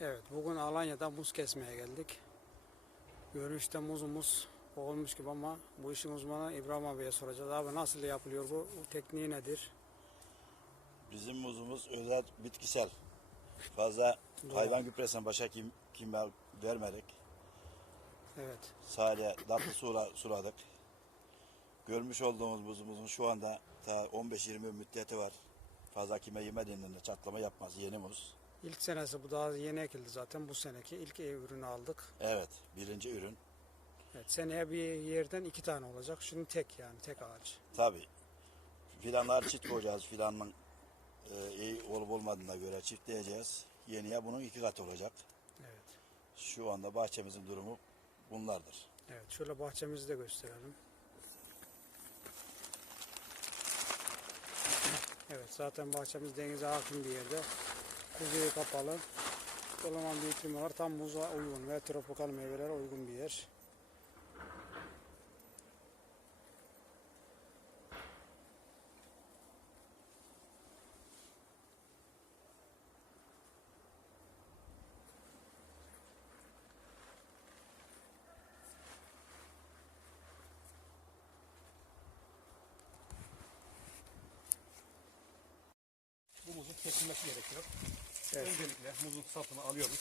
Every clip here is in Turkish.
Evet, bugün Alanya'da muz kesmeye geldik. Görünüşte muzumuz olmuş gibi ama bu işin uzmanı İbrahim abiye soracağız. Abi nasıl yapılıyor bu? Bu tekniği nedir? Bizim muzumuz özel bitkisel. Fazla Doğru. hayvan gübresinden başka kimya vermedik. Evet, Sadece tatlı suladık. Görmüş olduğumuz muzumuzun şu anda ta 15-20 müddeti var. Fazla kime yemediğinde çatlama yapmaz. Yeni muz. ilk senesi bu, daha yeni ekildi zaten. Bu seneki ilk ürünü aldık. Evet, birinci ürün. Evet, seneye bir yerden 2 tane olacak. Şimdi tek, yani tek ağaç. Tabii. Fidanlar çift koyacağız. Fidanın iyi olup olmadığına göre çiftleyeceğiz. Yeniye bunun 2 katı olacak. Evet. Şu anda bahçemizin durumu bunlardır. Evet, şöyle bahçemizi de gösterelim. Evet, zaten bahçemiz denize hakim bir yerde. Kuzeyi kapalı. Sulama bir iklimi var. Tam muza uygun ve tropikal meyvelere uygun bir yer. Bu muzun kesilmesi gerekiyor. Evet. Öncelikle muzun sapını alıyoruz.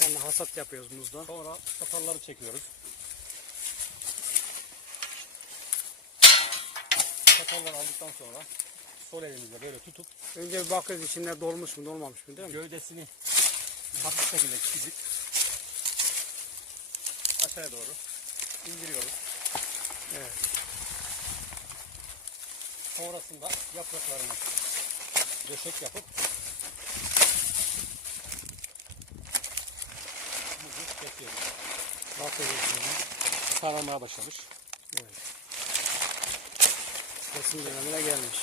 Yani hasat yapıyoruz muzdan. Sonra çatalları çekiyoruz. Çatalları aldıktan sonra sol elimizle böyle tutup Önce bir bakıyoruz içinde dolmuş mu dolmamış mı değil mi? gövdesini hafif şekilde çizip aşağıya doğru indiriyoruz. Evet. Sonrasında yapraklarını döşek yapıp muzu kesiyoruz. Bakıyoruz şimdi. Sarılmaya başlamış. Evet. Kesim dönemine gelmiş.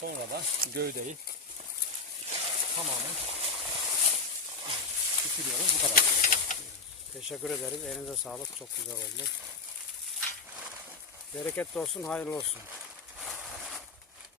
Sonra da gövdeyi tamamen pişiriyoruz. Bu kadar. Teşekkür ederiz. Elinize sağlık. Çok güzel oldu. Bereketli olsun, hayırlı olsun.